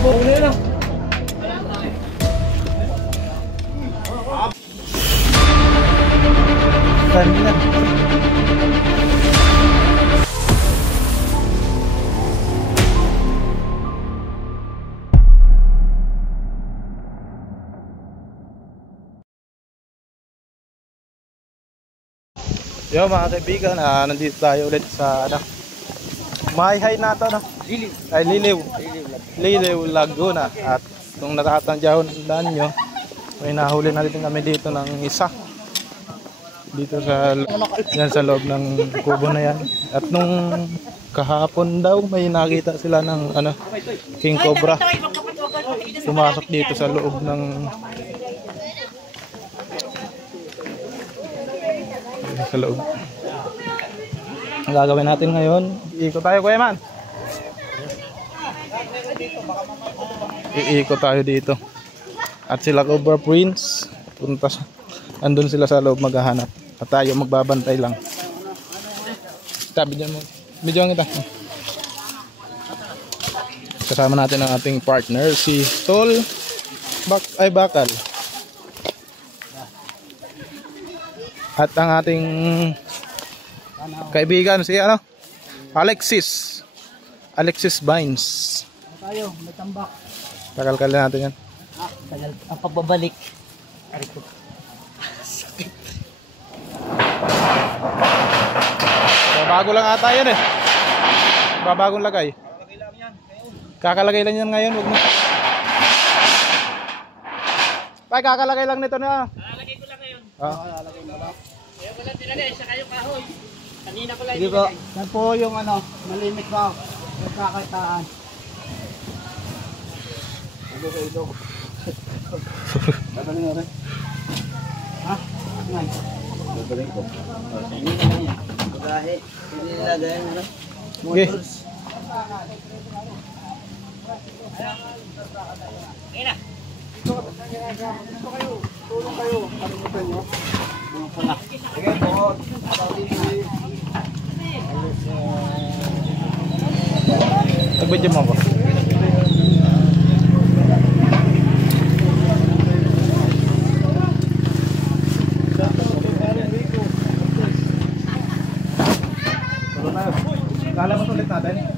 Yo mga kaibigan, nandito tayo ulit sa Mahihay na ito, no? Liliw Laguna. At kung natatandaan nyo, may nahuli na rin kami dito ng isa dito sa loob ng kubo na yan. At nung kahapon daw may nakita sila ng king cobra pumasok dito sa loob ng Ang gagawin natin ngayon, iikot tayo, Kuya Man. Iikot tayo dito. At sila Cobra Prince, andun sila sa loob maghahanap. At tayo magbabantay lang. Tabi dyan mo. Bidyoan kita. Kasama natin ang ating partner, si Tol Bakal. At ang ating kaibigan si Alexis Vines. Tayo, may tambak. Takal natin yan. Tagal ang pagbabalik. Sakit. Bago lang ata yan eh. Babagong lagay. Kakalagay lang yan ngayon, wag mo. Tay, kakalagay lang nito na. Lalagay ko lang ngayon. Lalagay mo lang. Kaya ko lang nilagay, saka yung kahoy. Kanina ko lang hindi po. Yan po yung malimit ko. Yung kakitaan. Ito. Babalik mo rin. Ha? Ngay. Babalik ko. Hindi na yan. Bagahe. Hindi nilagay mo. Motors. Ayun na. Dito kayo. Tulong kayo. Kalimutan nyo. Pala. Sige po. Nagbidyo mo ako. Kala mo ulit natin?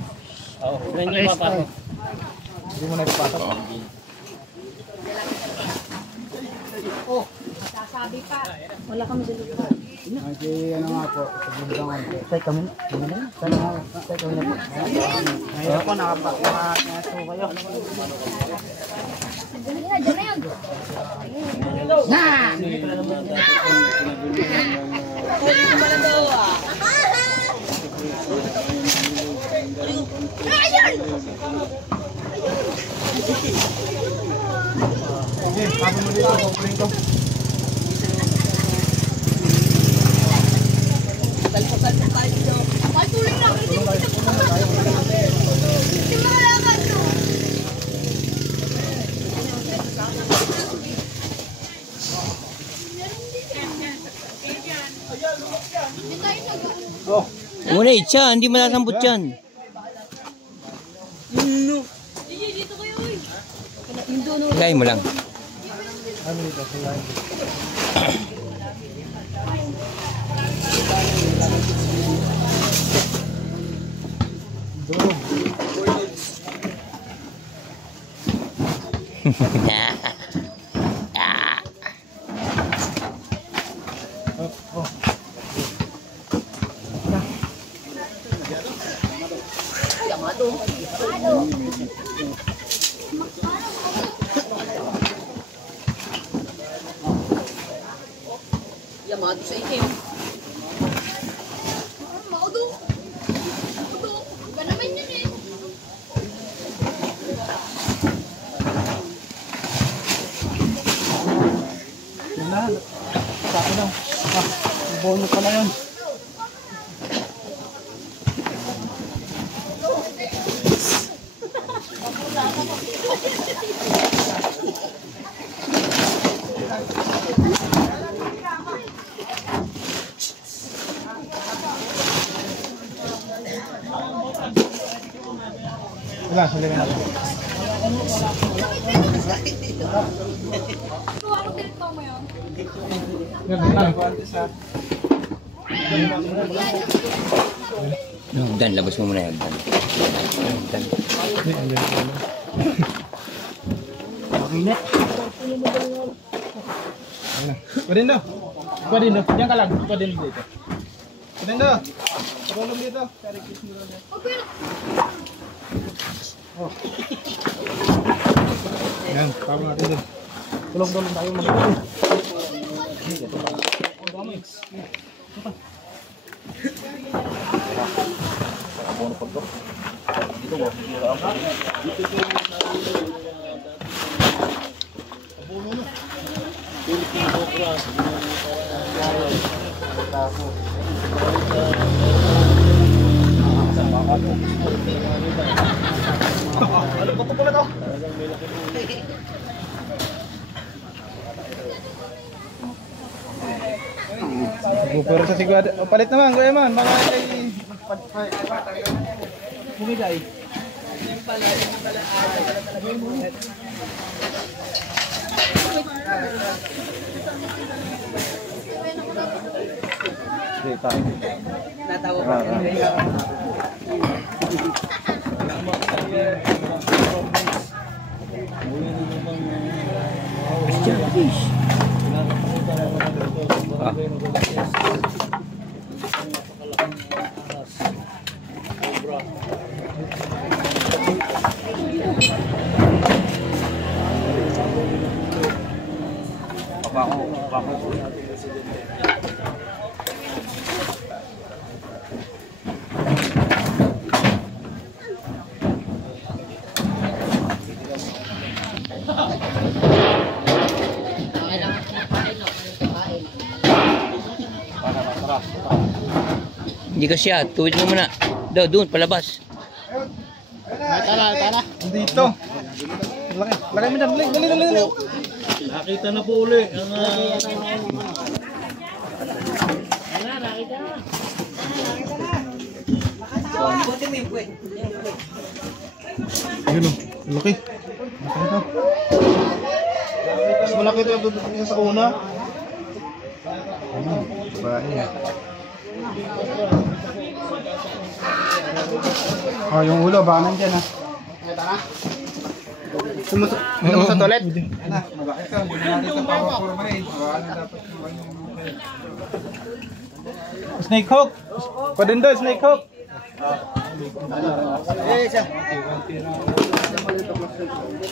Oo. Ganyan yung papasok. Hindi mo na ipapasok. Oh, sasabi pa. Wala kami sa lugar. Ay, ano nga po. Sabihan ko. Tay kami na. Kami na. Tay kami na po. Ngayon po, nakapasuko kayo. Dyan na yun. Na! Pwede ko pala daw ah. Ayun! Okay, kami mo dito. Kukuling ko. Salpo tayo dito. Patuloy na. Hindi mo Hindi mo malaman to. Oh. Muna itcha, hindi malasambot yan. Dito kayo uy. Lagay mo lang. Yamado sa ikim. Maudo. Iba naman yun eh. Yan na. Sa akin lang. Bono pala yun. Wala, sabihin natin. Hagdan, labas mo muna yung hagdan. Hagdan. Makinet. Padindo. Padindo. Diyan ka lang. Padindo dito. Padindo. Tulong dito. Oh. Yan, tawag natin din. Tulong-tulong tayo mag-tulong. Ano ba ito pala to? Bupero sa sigwada. O, palit naman, kuya man. Baka ay... Bumigay. Natawa pa. Hindi ka siya, tuwid mo muna. Doon, palabas. Tara. Dito. Lagay mo dyan. Dali. Nakita na po uli. Ayun o. Laki. Mas malaki ito yung sa una. Oh, yung ulo baka nandyan ha. Mo sa toilet? Snake hook. Padindo, snake hook.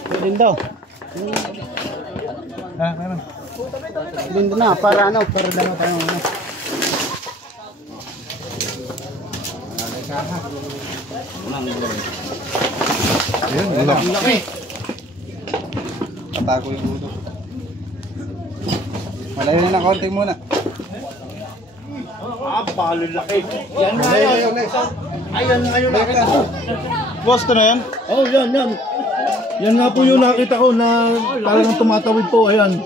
Padindo. Meron. Padindo na, para dalawa tayo. Ayun, laki. Tatago yung ulo. Malayo na ng konti muna. Balo laki. Yan na yan. Ayan na yung nakita ko. Boss ko na yan? Oh, yan. Yan nga po yung nakita ko na talagang tumatawid po. Ayan.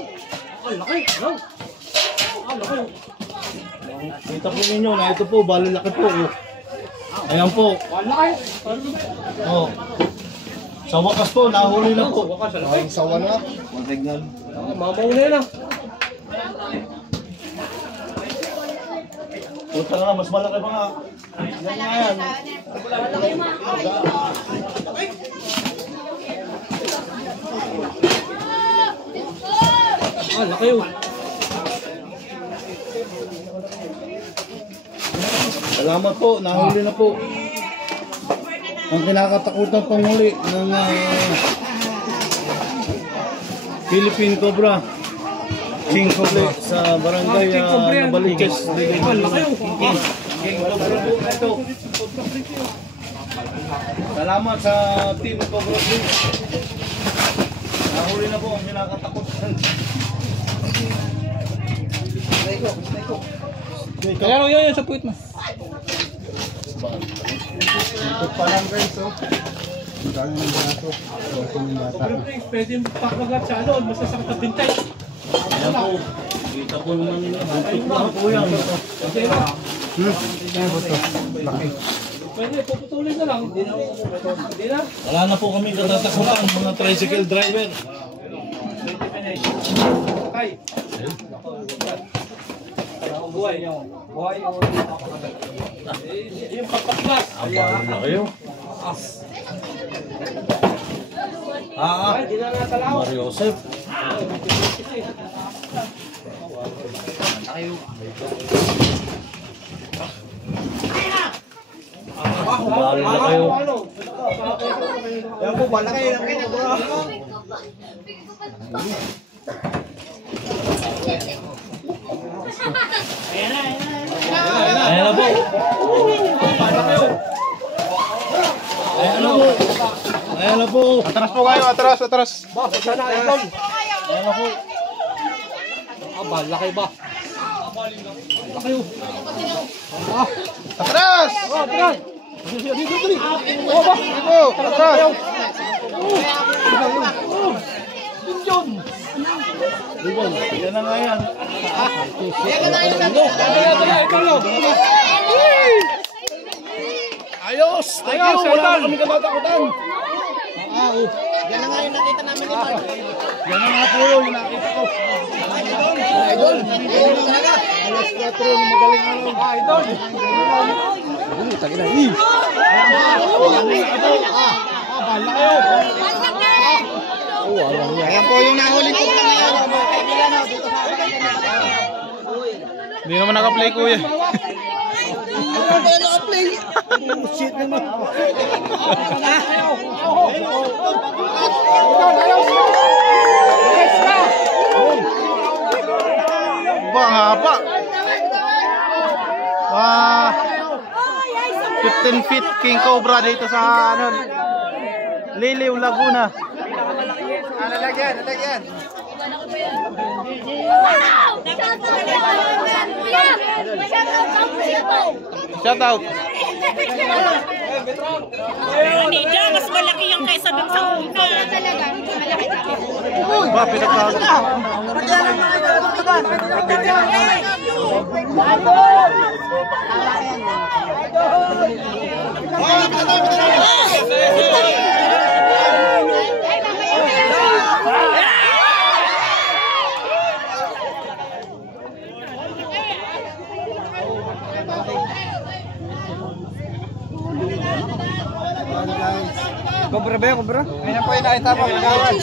Kita po ninyo na ito po, balo laki po. Ayan po. Oh. Sa wakas po, nahuli na po. Ay, sawa na. Tignan. Mamauli na. Punta nga, mas malaki pa nga. Yan nga yan. Laki yun. Salamat po, nahuli na po. Ang kinakatakutan panghuli ng Philippine Cobra. King Cobra sa barangay Nabaliches. King Cobra po ito. Salamat sa Team Cobra Police. Nahuli na po ang kinakatakutan. Kaya yun sa puwit mo. Ito pa lang guys, oh. Magkano ng barato? Pwede pakagat sa ano, masasakit na bintay. Ayan po. Kita po naman nila. Buntot na po yan. Ayan po ito. Laki. Wala na po kami katatakutan mga tricycle driver. Abala na kayo. Mario Joseph. Abala na kayo. Yan po, bala kayo lang kayo. Ayan na po. Ayan na po. Ayan na po. Atras po kayo, atras, atras. Ayan na po. Atras! Ito, atras! Yan na nga yan. Ayos! Thank you! Wala na kami katatakutan. Yan na nga yung nakita namin ni Mark. Yan na nga po yung nakita ko. Idol! Idol talaga! Alas 4 ng madaling araw. Idol! Bala kayo! Ayan po yung nahuling ko na ngayon. Mga kaibigan, dito sa akin. Hindi naman naka-play kuya. Naka-play. Shit naman. Ba, ang haba. 15 feet King Cobra dito sa ano, Liliw, Laguna. Lalagyan, lalagyan. Shout out. Nida, mas malaki yung kaysa dun sa una. Talaga, malaki. Ba, pinagkago. Cobra ba yun, Cobra? Ngayon po yung nakita po, kagawan.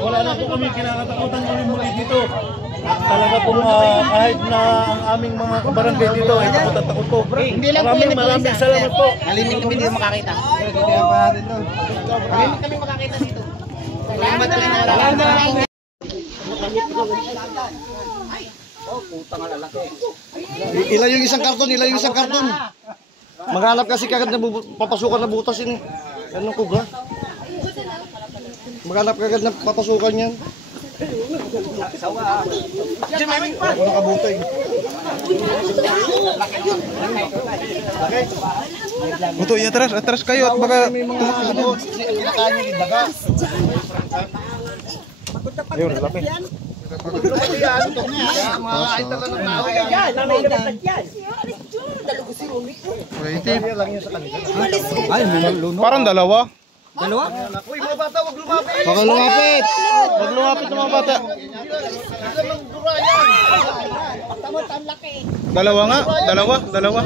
Wala na po kami kinakatakutan muli dito. Talaga po kahit na ang aming mga kabarangay dito ay takot at takot po. Maraming salamat po. Malimit kami dito makakita. Kaya pa natin doon. Malimit kami makakita dito. Salamat na. Ilan yung isang karton, ilan yung isang karton. Maghanap kasi kagad na papasukan na butas yun eh. Ano Cobra? Maghanap kagad na papasukan yan. Ano kabutay? Buto, atras, atras kayo at baka Ano, kinakain yung daga. ayun, laki. Mga idol ng tao yan. Parang dalawa. Uy, mga bata, wag lumapit. Baka lumapit. Wag lumapit ng mga bata. Dalawa nga, dalawa. Dalawa.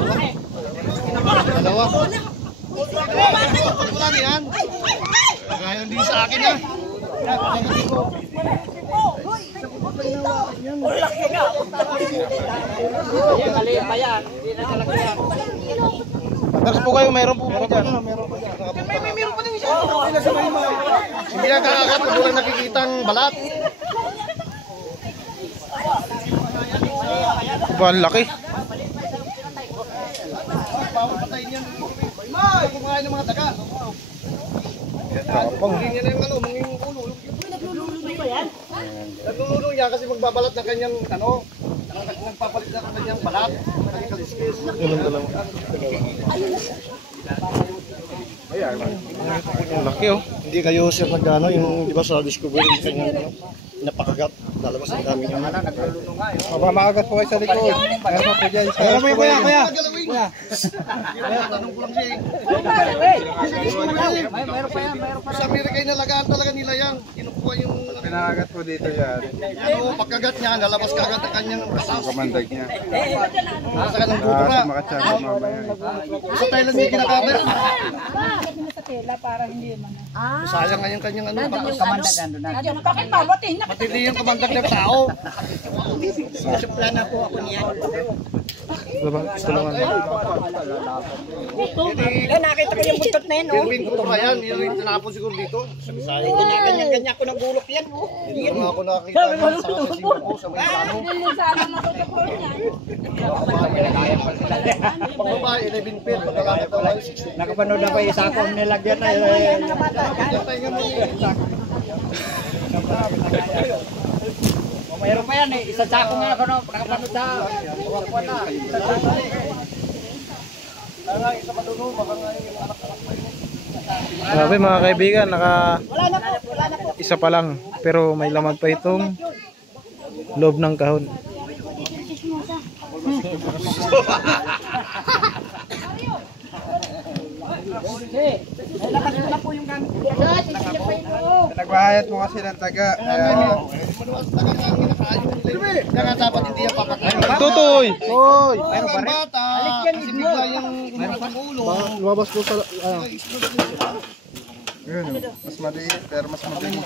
Wala na yan. Kaya hindi sa akin ah. Atras po kayo, mayroon po po dyan. Hindi na kakagat, walang nakikitang balat. Ba, ang laki. Papatayin yan. May kumain ng mga daga. Hindi niya na yung ano, manging ulo. Naglululong ba yan? Naglululong yan kasi magbabalat ng kanyang ano, nagpapalit na ng kanyang balat. Naging kaliskis. Ang laki oh. Hindi kayo sir nagano yung di ba sa Discovery yung kanyang ano, napakagat. lalabas ang kami. Mamagas po kayo sa likod. Meron po dyan. Meron po kuya. Kuya. Tanong ko lang siya eh. Sa Amerika ay nalagaan talaga nila yan. Kinukuha yung Pinakagat po dito yan. pagkagat niya, lalabas kagad ang kanyang kasas. Kamandag niya. Masaka ng bubura. Makatsaga mamaya. Sa Thailand niya kinakatay. Bakit mo sa tela para hindi man. Sayang nga yung kanyang ano. Bakit mabuti na? Matindi yung kamandag ng tao. Diba? Tulungan mo. Nakita ko yung buntot na yun, oh. Pirwin ko to ba yan? Yung tinapon siguro dito. Sa Bisaya. Ganyan-ganyan ko ng gulok yan, oh. Hindi ko nga ako nakakita yan sa Singapore, sa Manzano. Sana matutupon yan. Pang babae, 11 feet. Pag lalaki daw ay 16. Nakapanood na ba yung isa akong nilagyan na yun? Mayroon pa yan eh. Isa sako nga ako nakapanood sa wakwan na. Grabe mga kaibigan, isa pa lang. Pero may lamag pa itong loob ng kahon. Nagbahayat mo kasi ng taga. Kaya nga dapat hindi yan papatay. Tutoy! Hoy! Ang bata! Kasi bigla yung umunod ang ulo. Lumabas po sa... Yun, mas maliit pero mas mabilis.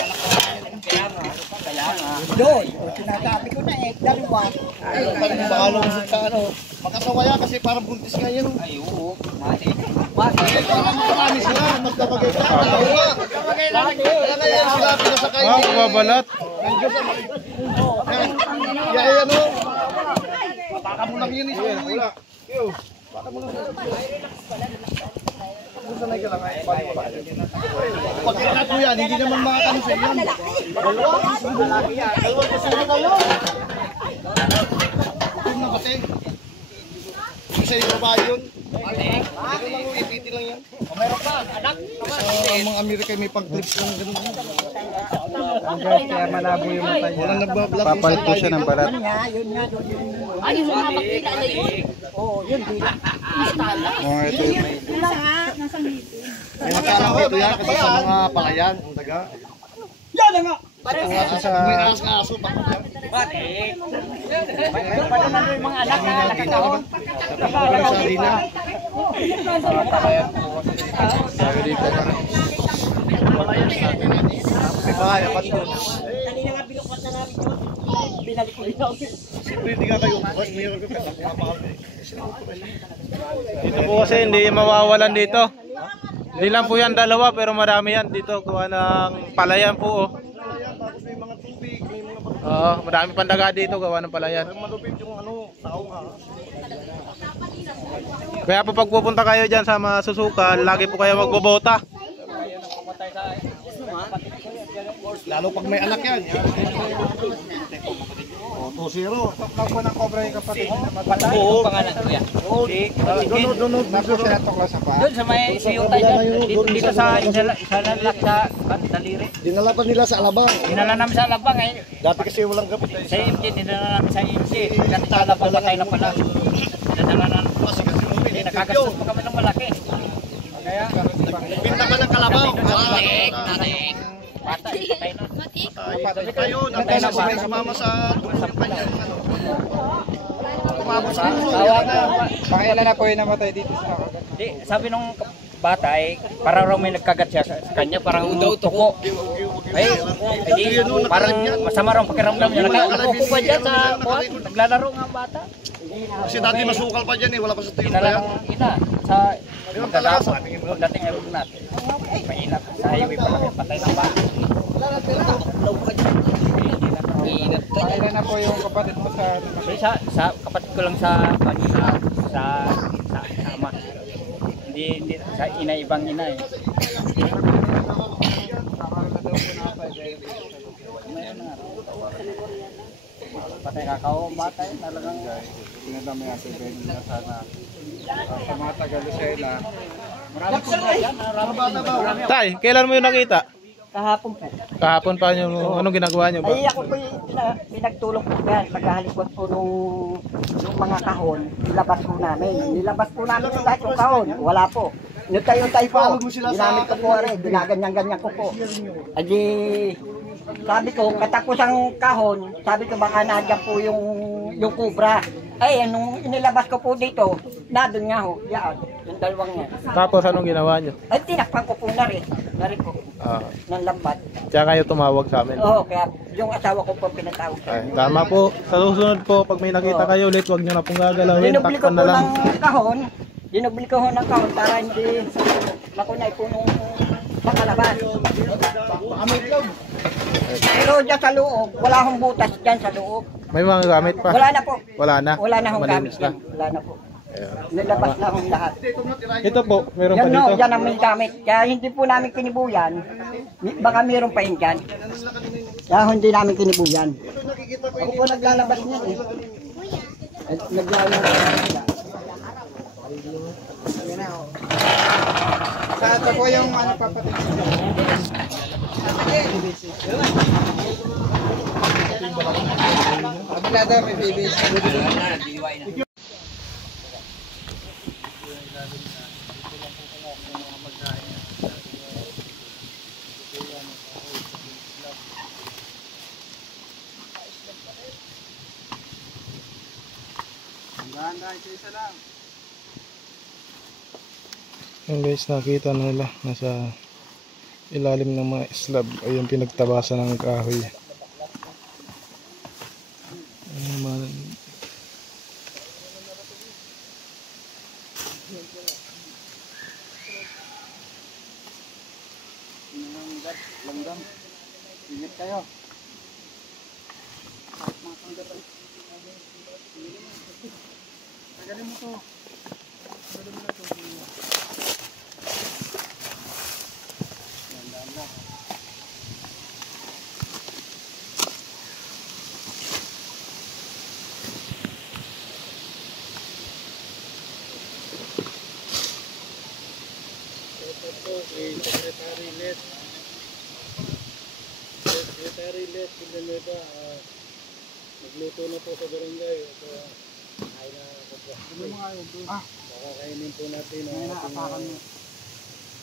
Doon, sinasabi ko na eh, dalawa. Baka lumusot sa ano. Makasawaya kasi parang buntis nga yan. Ay, oo. Parang marami sila. Magkabagay ka. Kaya ngayon sila pinasakay. Ah, kumabalat. Nandiyo sa... Kaya ano? Baka mo lang yun. Wala. Baka mo lang yun. Sanay ka lang ay pag ikato yan, hindi naman makakano sa iyan. Dalawa? Lalaki yan. Dalawa kasi na kayo. Ito na pati. Isa yung babae yun. Ito lang yung ipiti lang yan. Meron pa, anak. Ang mga Amerika may pang-clips lang ganun. Kaya malabo yung mata niya. Walang nagbablog. Papalit po siya ng balat. Yun nga, doon yun. Ay, yung makakita na yun. Oo, yun din. Oh, ito yung may... Nasa ngipin. May nakalang dito yan kasi sa mga palayan, ang daga. Yan na nga! May aas nga aso pa. Mayroon pa naman yung mga anak na nakataon. Sa Lina. Sabi dito pa rin. May bahay, apat doon. Kanina nga binukat na namin yun. Binalik ko rin ako. Siyempre hindi nga kayo umakas, mayroon ka pa. Dito po kasi hindi mawawalan dito. Hindi lang po yan dalawa pero marami yan dito. Kuha ng palayan po. Oh. Tapos may mga tubig, may mga Oo, marami pandaga dito gawa ng palayan. malupit yung ano, taong ha. Kaya po pag pupunta kayo dyan sa Masusukan, lagi po kayo magbobota. Lalo pag may anak yan. O, 2-0. Pag po ng cobra yung kapatid na Oo, pangalan ko yan. Doon, Doon sa may siyong tayo dito sa isa lang sa daliri. dinala pa nila sa Alabang. Dinala namin sa Alabang eh. Dati kasi walang kapit. Sa IMG, dinala namin sa IMG. Kasi sa Alabang patay na pala. Dinala namin. Hindi, nakagastos pa kami ng malaki. Kaya, Pinta ka ng kalabaw. natik. Patay na. Sabi kayo, nantay na ba sumama sa yung kanyang ano. Tumabos sa puso. Tawa na. Pakailan na po yung namatay dito sa Kagat. Di, sabi nung bata ay para raw may nagkagat siya sa kanya, parang tuko. Ay, hindi, parang masama raw ang pakiramdam niya. Nakaupo pa dyan sa kuwan. Naglalaro nga ang bata. Kasi dati masukal pa dyan eh, wala pa sa tuyo Ina pa yan. lang ang ina sa magdadapot. Pagdating ay huwag natin. Mainat. Sa highway pa lang patay ng bata. Pakailan na po yung kapatid mo sa... Sa kapatid ko lang sa ama. Hindi sa ina ibang ina eh. Patay kakao bata eh talagang Pinadami natin kayo na sana sa mga taga-Lucena. marami po na yan. Marami. Tay, kailan mo yung nakita? Kahapon po. Kahapon pa nyo, anong ginagawa nyo ba? Ay, ako po pinagtulong po yan. Pagkahalikot po nung mga kahon, nilabas po namin. Nilabas po namin yung lahat yung kahon. Wala po. Nutayo-tayo po. Ginamit ko po rin. Ginaganyan-ganyan ko po. Adi, sabi ko, katapos ang kahon, sabi ko baka nandiyan po yung kubra. Ay, nung inilabas ko po dito, nandun nga ho, yan, yung dalawang yan. Tapos anong ginawa nyo? Ay, tinakpan ko po na rin po, ng lambat. Kaya kayo tumawag sa amin. Oo, kaya yung asawa ko po pinatawag. Ay, tama po. Sa susunod po, pag may nakita kayo ulit, huwag nyo na pong gagalawin. Dinubli ko Takpan po na lang. ng kahon, dinubli ko ho ng kahon para hindi makunay po nung makalabas. Pero dyan sa loob, wala akong butas dyan sa loob. May mga gamit pa? Wala na po. Wala na? Wala na akong gamit Malinis na. dyan. Wala na po. Nilabas na akong lahat. Ito po, meron pa Yan dito. no, yan ang may gamit. Kaya hindi po namin kinibuyan. Baka meron pa yun dyan. Kaya hindi namin kinibuyan. Ako po naglalabas niyan eh. Naglalabas niya. Ito po yung ano papatid. Abulada may babies. Yung guys, nakita nila nasa ilalim ng mga slab ay yung pinagtabasan ng kahoy. Ayun, Langgam. Ingat kayo. Tagalin mo to. Secretary Les Villanueva, nagluto na po sa barangay. Kain na po po. Makakainin po natin ang ating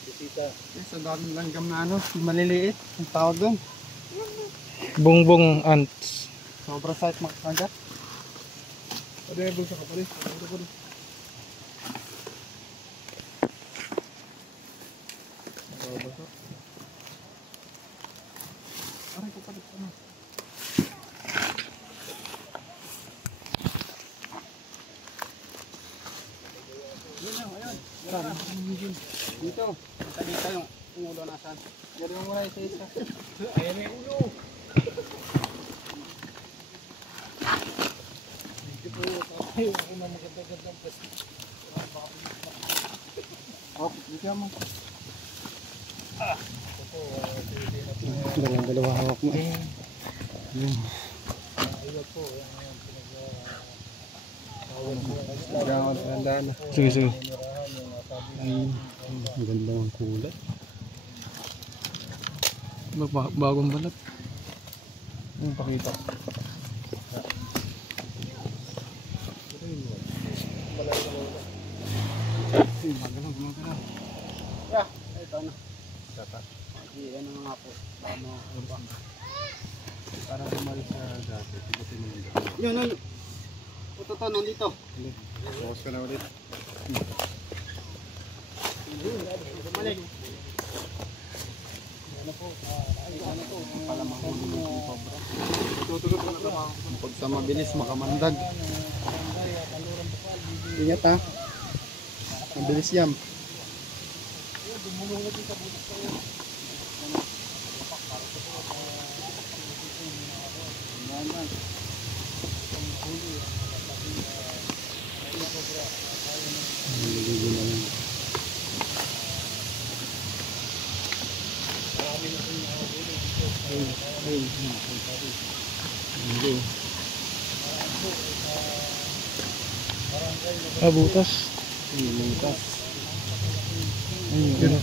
bisita. Sa daming langgam na ano, maliliit, ang tawag doon. Bungbong ants. Sobra size makakagat. Pwede na bulsa ka pala. Aray ko pala. Dito. Dito yung ulo nasan. Gari mo muna isa-isa. Ayan yung ulo. Oh, dito mo. Dalawa hawak mo. Sige, sige. Ang ganda ng kulay. Bagong balat. Ang pakita. Ito na. Ano nga po. Para bumalik sa dati. Yun. Ito nandito. Bawas ka na ulit. Bumalik. Ano po? Palamahulog yung sobra. Tutulog ko na. Pag sa mabilis makamandag. Ingat ha. Mabilis yan. Butas. Butas. Ayun.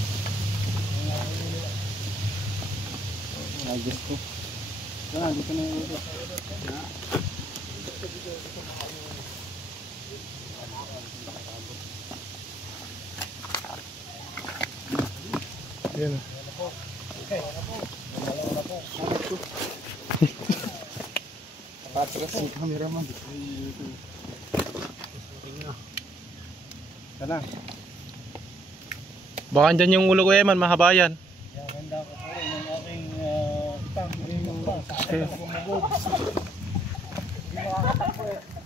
Diyos ko. Dito na yung ulo. Yan. Patras si cameraman. Sana. Baka dyan yung ulo ko Eman, mahaba yan. Handa ko po rin ang aking tang. Okay.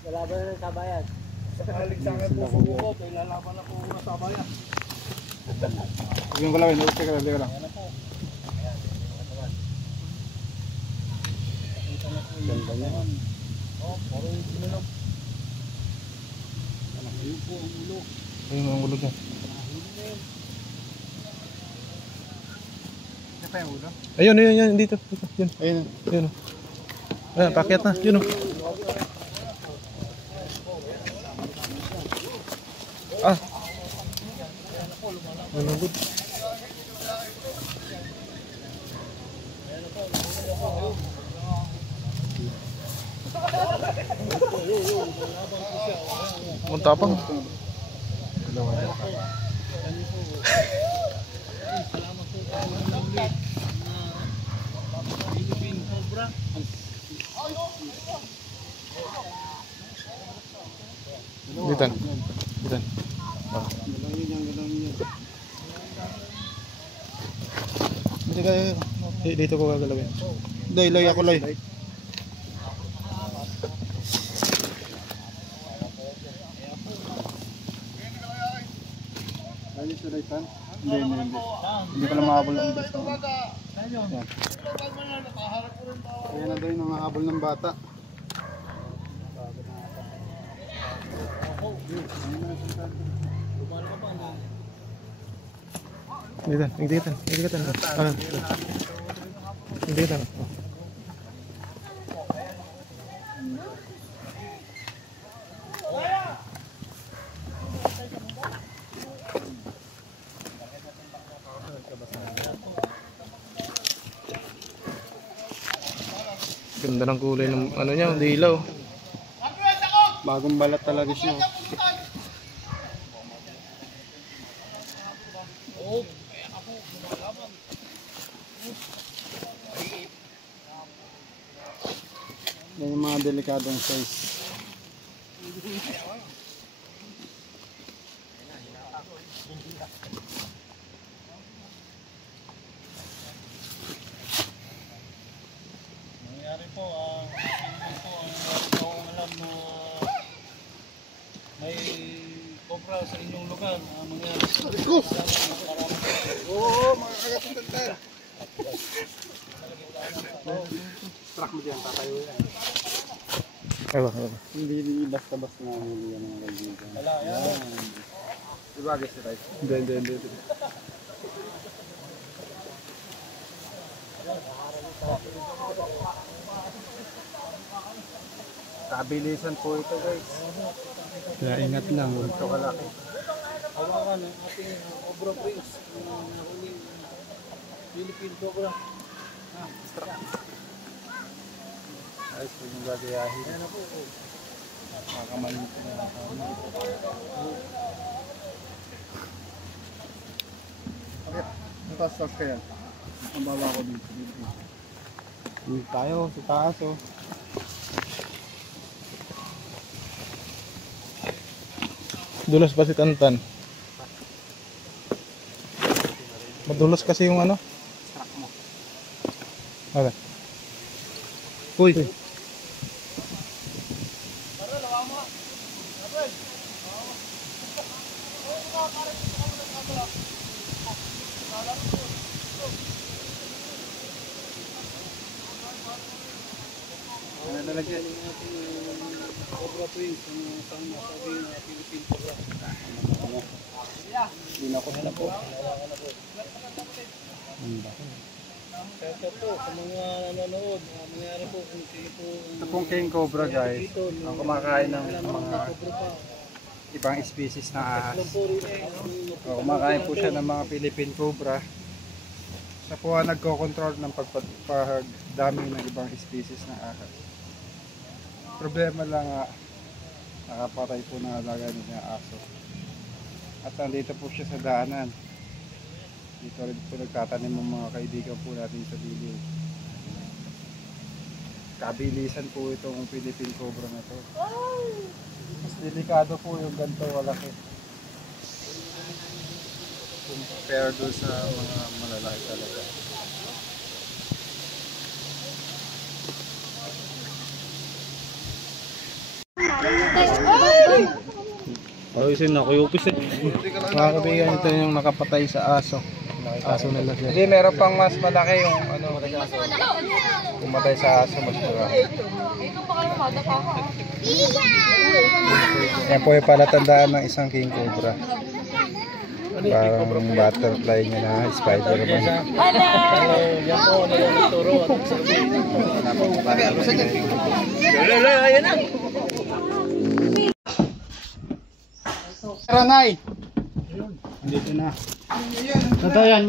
Lalaban na sa bayan. Sakaling sa akin po sumukot, ay lalaban na po sa bayan. Tignan ko lang, teka lang. Ganda niya. Oh, puro yung sinulog. Ayun po ang ulo. Ayun ang ulo dyan. Ano pa yung ulo? Ayun, dito. Yun. Ayun. Yun. Ayan, pakyat na. Yun. Ah. Malungkot. Ang tapang. Philippine Cobra. Ditan. Galawin yan. Hindi kayo. Dito ko gagalawin. Loy, ako loy. Ayos na Daitan? Hindi. Hindi pala mahabol ang bata. Ayan na daw yung nangahabol ng bata. Ditan. Ditan. Ganda ng kulay ng ano niya, dilaw. Bagong balat talaga siya. Yan yung mga delikadong size. Nangyari po, ang alam mo may cobra sa inyong lugar. Mangyari po. Oo, mga kagatang. Truck mo dyan, tatayo yan. Ewa. Hindi basta-basta na huli yan mga kaibigan. Wala, yan. Ibagay sa tayo. Hindi. Kabilisan po ito guys. Kaya ingat lang. Ito kalaki. Hawakan ang ating Cobra Prince. Nahuling Philippine Cobra. Ayos po yung gagayahin. Ayan na po. Makamalito na okay. Natasas ka yan. Ang baba ko dito. Hindi tayo sa taas oh. Dulas pa si Tantan. Madulas kasi yung ano. Okay. Uy. Nalagyan natin Cobra Prince ang nasabing Philippine Cobra. Hindi na po. Kaya po, sa mga nanonood, mangyari po kung sino po ito pong King Cobra guys, ang kumakain ng mga ibang species na ahas. Kumakain po siya ng mga Philippine Cobra. Siya po ang nagko-control ng pagdami ng ibang species ng ahas. Problema lang nakapatay po ng alaga niya aso. At nandito po siya sa daanan. Dito rin po nagtatanim ng mga kaibigan po natin sa Bilyo. Kabilisan po itong Philippine Cobra na to. Mas delikado po yung ganito walaki. Compare doon sa mga malalaki talaga. Mga kaibigan, ito yung nakapatay sa aso. Aso nila siya. Hindi, meron pang mas malaki yung pumatay sa aso, mas malaki. Yan po yung palatandaan ng isang king cobra. Parang butterfly niya na Spider-Man. Yan po, nagtuturo at sabihin. Ayan na. Ranay! Andito na. Ito yan.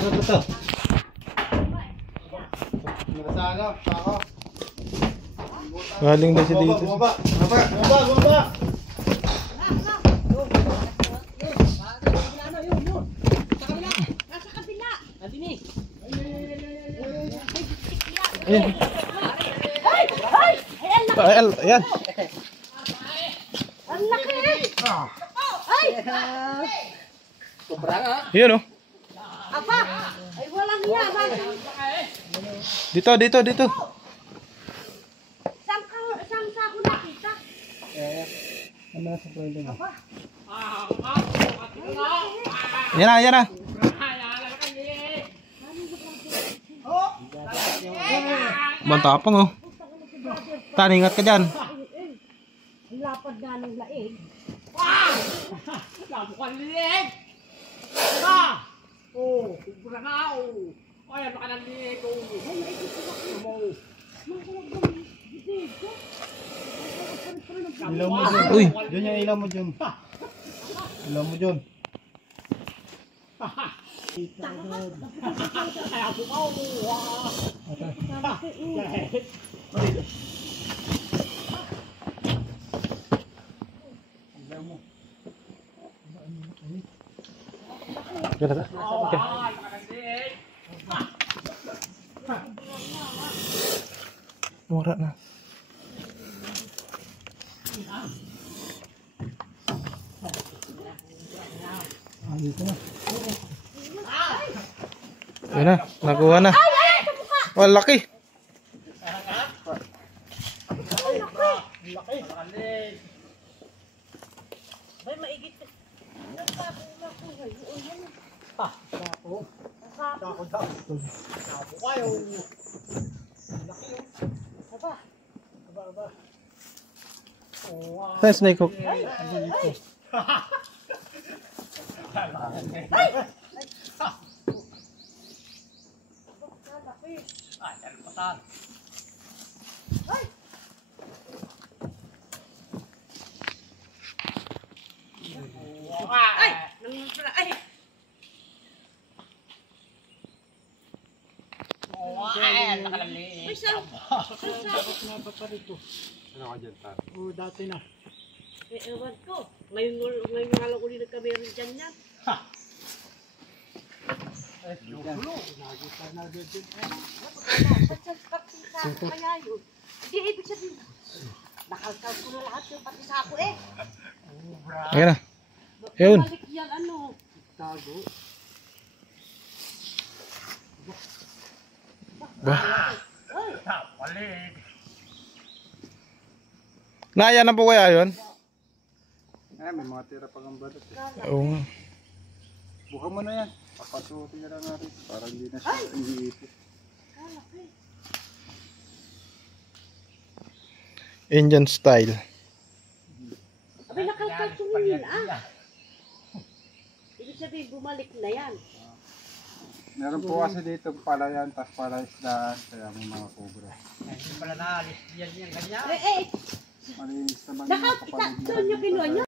Ito. Nasala, ako. Galing na siya dito. Baba. Ayan. Ang laki! Ay! Yun oh. Apa! Ay, walang hiya ba? Dito. Saan sa ako nakita? Ano sa pwede mo? Yan na. Bantapang oh. Ingat ka dyan. Ang lapad nga ng laig. Ilaw mo dyan. Uy. Dyan yung ilaw mo dyan. Ilaw mo dyan. Mura na. Yun na, nakuha na. Oh, laki. Ay, maigit. Saan snake hook? Oo, dati na. Eh, ewan ko. Ngayon nga lang ulit nagkameron dyan yan. Kaya yun. Hindi, ibig sabihin. Nakalkal ko na lahat yung pati sa ako eh. Ayan na. Yun. Balik yan, ano. Tago. Naya na po kaya yun? May mga tira pang balot eh. Oo nga. Buka mo na yan. Papasutin na lang natin. Para hindi na siya iniipit. Indian style. Abay, nakalkal tumingin ah. Ibig sabihin, bumalik na yan. Meron po kasi dito palayan, tas palaisdaan, kaya may mga cobra. Hindi pala naalis yan ganyan. Eh, Malinis naman yung doon yung kinuha niyo.